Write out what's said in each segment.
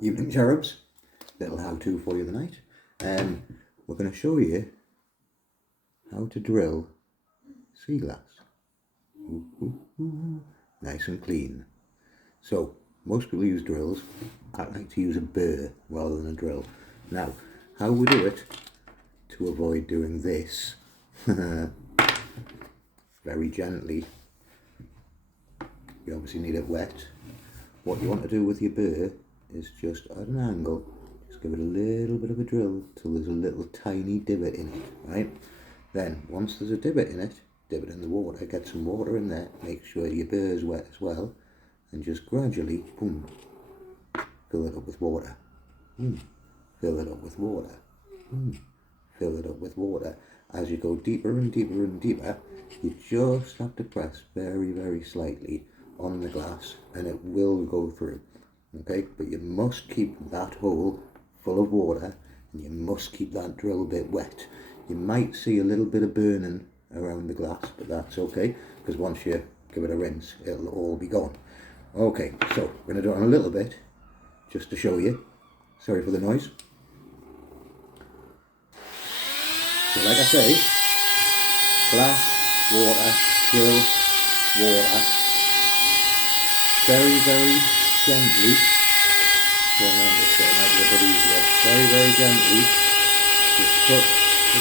Evening cherubs, little how-to for you tonight. We're going to show you how to drill Seaglass. Nice and clean. So most people use drills. I like to use a burr rather than a drill. Now, how we do it to avoid doing this very gently. You obviously need it wet. What you want to do with your burr is just at an angle, just give it a little bit of a drill till there's a little tiny divot in it, right? Then once there's a divot in it, dip it in the water, get some water in there, make sure your burr is wet as well, and just gradually, boom, fill it up with water, fill it up with water, fill it up with water. As you go deeper and deeper and deeper, you just have to press very, very slightly on the glass and it will go through. Okay, but you must keep that hole full of water and you must keep that drill bit wet. You might see a little bit of burning around the glass, but that's okay, because once you give it a rinse, it'll all be gone. Okay, so we're going to do it on a little bit, just to show you. Sorry for the noise. So like I say, glass, water, drill, water, very, very gently, turn around this way, it might be a bit easier, very, very gently, just put the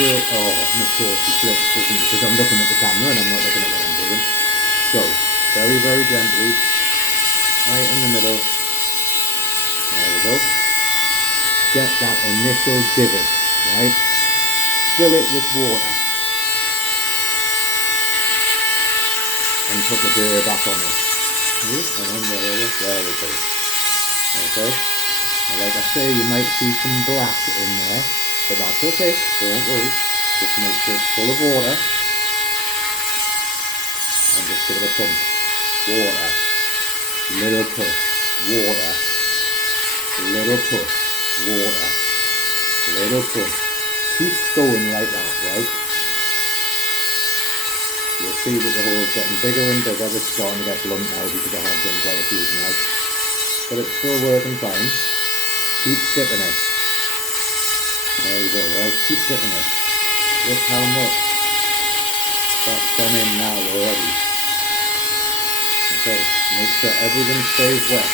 drill, oh, and of course he flips, doesn't he, because I'm looking at the camera and I'm not looking at what I'm doing. So, very, very gently, right in the middle, there we go, get that initial divot, right, fill it with water, and put the burr back on it. There we go. Okay, and like I say, you might see some black in there, but that's okay, don't worry. Just make sure it's full of water, and just give it a pump. Water, little push, water, little push, water, little push. Keep going like that, right? You'll see that the hole's getting bigger and bigger. It's starting to get blunt now because I have done quite a few tonight. But it's still working fine. Keep dipping it. There you go, right? Keep dipping it. Look how much that's gone in now already. Okay, make sure everything stays wet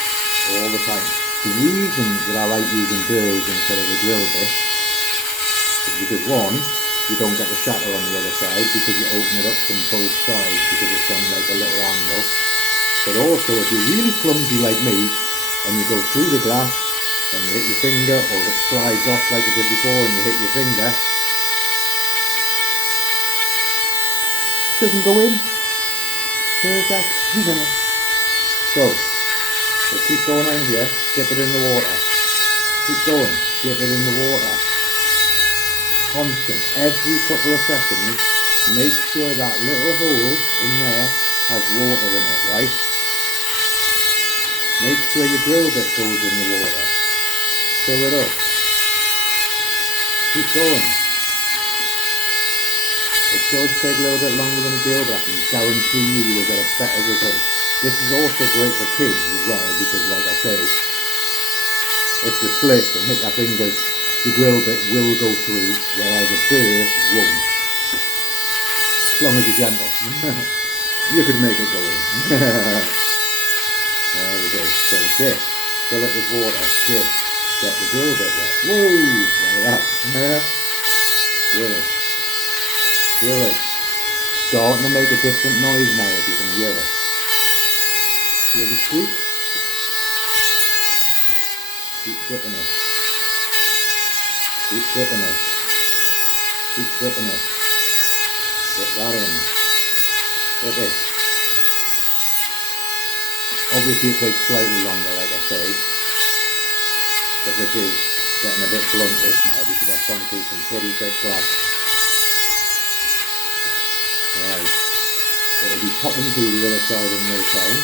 all the time. The reason that I like using burrs instead of a drill bit is because one, you don't get the shatter on the other side because you open it up from both sides because it's on like a little angle. But also if you're really clumsy like me and you go through the glass and you hit your finger, or it slides off like it did before and you hit your finger, it doesn't go in. Perfect. So keep going in here, dip it in the water. Keep going, dip it in the water. Constant, every couple of seconds, make sure that little hole in there has water in it, right? Make sure your drill bit goes in the water. Fill it up. Keep going. It does take a little bit longer than a drill, but I can guarantee you will get a better result. This is also great for kids as well, because like I say, if you slip and hit your fingers, the drill bit will go through, whereas a burr won't. As long as you're gentle. You could make it go in. There we go. So dip, fill it with water, dip, get the drill bit wet. Whoa! Like that. Brilliant. Brilliant. Starting to make a different noise now if you can hear it. Hear the squeak? Keep dipping it. Keep dipping it. Keep dipping it. Dip that in. Dip it. Obviously it takes slightly longer, like I say. But this is getting a bit blunt this now because I've gone through some pretty thick glass. Right. It'll be popping through the other side in no time.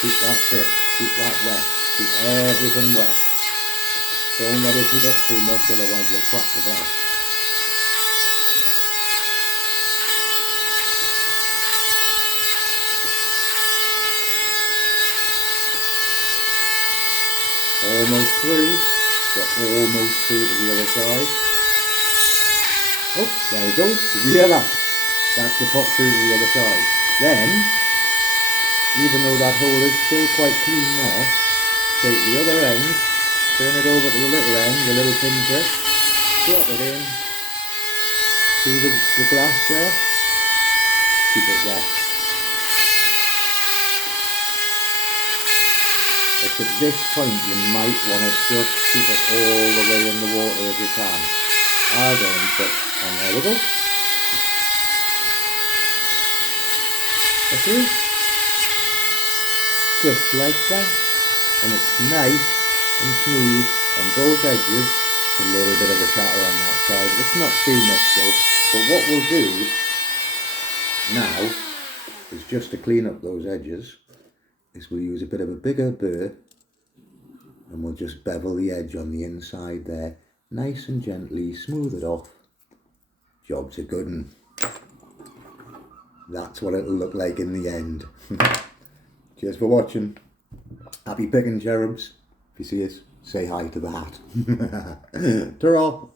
Keep that dip, keep that wet, keep everything wet. Don't let it heat up too much, otherwise you'll crack the glass. almost through. We're almost through to the other side. Oh, there it goes. Did you hear that? That's the top through to the other side. Then, even though that hole is still quite clean there, take the other end, turn it over to the little end, the little pinprick, drop it in. See the glass there? Keep it there. It's at this point you might want to just keep it all the way in the water as you can. I don't, but and there we go. Okay? Just like that. And it's nice and smooth on both edges. A little bit of a shatter on that side. It's not too much though. But what we'll do now is just to clean up those edges is we'll use a bit of a bigger burr and we'll just bevel the edge on the inside there, nice and gently, smooth it off. Job's a good one. That's what it'll look like in the end. Cheers for watching. Happy picking, cherubs. If you see us, say hi to the hat. Ta-ra!